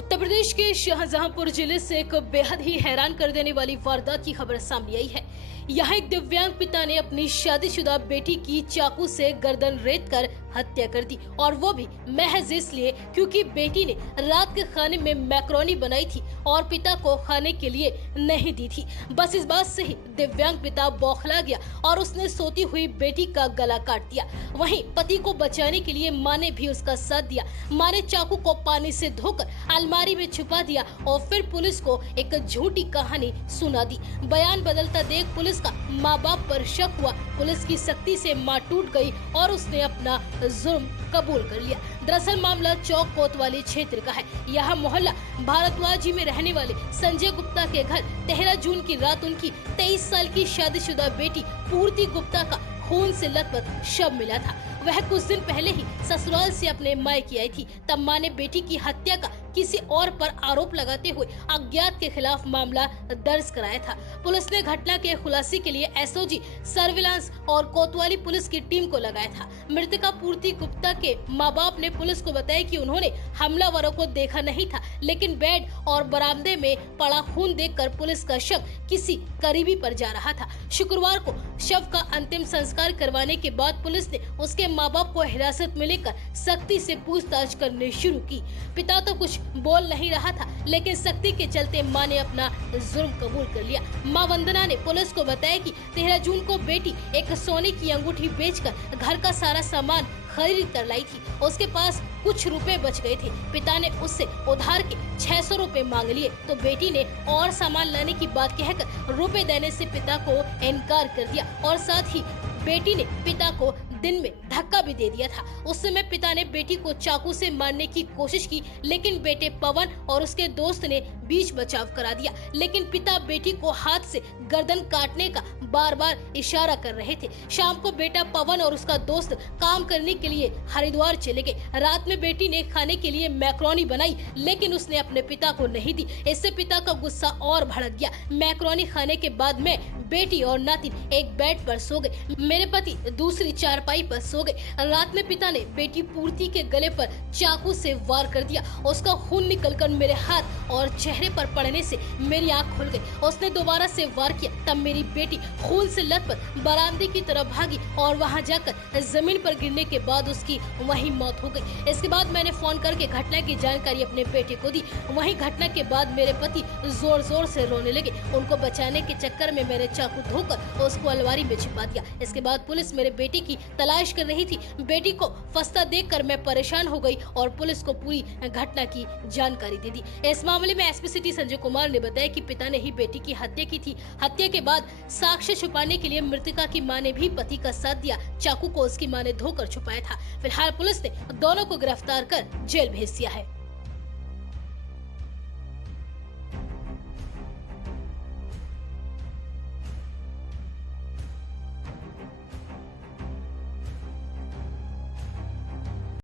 उत्तर प्रदेश के शाहजहांपुर जिले से एक बेहद ही हैरान कर देने वाली वारदात की खबर सामने आई है। यहाँ एक दिव्यांग पिता ने अपनी शादीशुदा बेटी की चाकू से गर्दन रेत कर हत्या कर दी, और वो भी महज इसलिए क्योंकि बेटी ने रात के खाने में मैक्रोनी बनाई थी और पिता को खाने के लिए नहीं दी थी। बस इस बात से ही दिव्यांग पिता बौखला गया और उसने सोती हुई बेटी का गला काट दिया। वहीं पति को बचाने के लिए माँ ने भी उसका साथ दिया। माँ ने चाकू को पानी से धोकर अलमारी में छुपा दिया और फिर पुलिस को एक झूठी कहानी सुना दी। बयान बदलता देख पुलिस का माँ बाप पर शक हुआ। पुलिस की सख्ती से माँ टूट गई और उसने अपना जुर्म कबूल कर लिया। दरअसल मामला चौक कोतवाली क्षेत्र का है। यहाँ मोहल्ला भारद्वाजी में रहने वाले संजय गुप्ता के घर 13 जून की रात उनकी 23 साल की शादीशुदा बेटी पूर्ति गुप्ता का खून से लथपथ शव मिला था। वह कुछ दिन पहले ही ससुराल से अपने मायके आई थी। तब मां ने बेटी की हत्या का किसी और पर आरोप लगाते हुए अज्ञात के खिलाफ मामला दर्ज कराया था। पुलिस ने घटना के खुलासे के लिए एसओजी सर्विलांस और कोतवाली पुलिस की टीम को लगाया था। मृतका पूर्ति गुप्ता के माँ बाप ने पुलिस को बताया कि उन्होंने हमलावरों को देखा नहीं था, लेकिन बेड और बरामदे में पड़ा खून देखकर पुलिस का शक किसी करीबी पर जा रहा था। शुक्रवार को शव का अंतिम संस्कार करवाने के बाद पुलिस ने उसके माँ बाप को हिरासत में लेकर सख्ती से पूछताछ करनी शुरू की। पिता तो कुछ बोल नहीं रहा था, लेकिन सख्ती के चलते मां ने अपना जुर्म कबूल कर लिया। मां वंदना ने पुलिस को बताया कि 13 जून को बेटी एक सोने की अंगूठी बेचकर घर का सारा सामान खरीद कर लाई थी। उसके पास कुछ रुपए बच गए थे। पिता ने उससे उधार के 600 रुपए मांग लिए तो बेटी ने और सामान लाने की बात कहकर रुपए देने से पिता को इनकार कर दिया और साथ ही बेटी ने पिता को दिन में धक्का भी दे दिया था। उस समय पिता ने बेटी को चाकू से मारने की कोशिश की, लेकिन बेटे पवन और उसके दोस्त ने बीच बचाव करा दिया। लेकिन पिता बेटी को हाथ से गर्दन काटने का बार बार इशारा कर रहे थे। शाम को बेटा पवन और उसका दोस्त काम करने के लिए हरिद्वार चले गए। रात में बेटी ने खाने के लिए मैक्रोनी बनाई, लेकिन उसने अपने पिता को नहीं दी। इससे पिता का गुस्सा और भड़क गया। मैक्रोनी खाने के बाद में बेटी और नातिन एक बेड पर सो गए। मेरे पति दूसरी चारपाई पर सो गए। रात में पिता ने बेटी पूर्ति के गले पर चाकू से वार कर दिया। उसका खून निकलकर मेरे हाथ और चेहरे पर पड़ने से मेरी आंख खुल गई। उसने दोबारा से वार किया। तब मेरी बेटी खून से लथपथ बरामदे की तरफ भागी और वहां जाकर जमीन पर गिरने के बाद उसकी वहीं मौत हो गई। इसके बाद मैंने फोन करके घटना की जानकारी अपने बेटे को दी। वहीं घटना के बाद मेरे पति जोर जोर से रोने लगे। उनको बचाने के चक्कर में मैंने चाकू धोकर उसको अलमारी में छिपा दिया। इसके बाद पुलिस मेरे बेटे की तलाश कर रही थी। बेटी को फंसता देखकर मैं परेशान हो गई और पुलिस को पूरी घटना की जानकारी दे दी। इस मामले में एसपी सिटी संजय कुमार ने बताया कि पिता ने ही बेटी की हत्या की थी। हत्या के बाद साक्ष्य छुपाने के लिए मृतका की मां ने भी पति का साथ दिया। चाकू को उसकी मां ने धोकर छुपाया था। फिलहाल पुलिस ने दोनों को गिरफ्तार कर जेल भेज दिया है।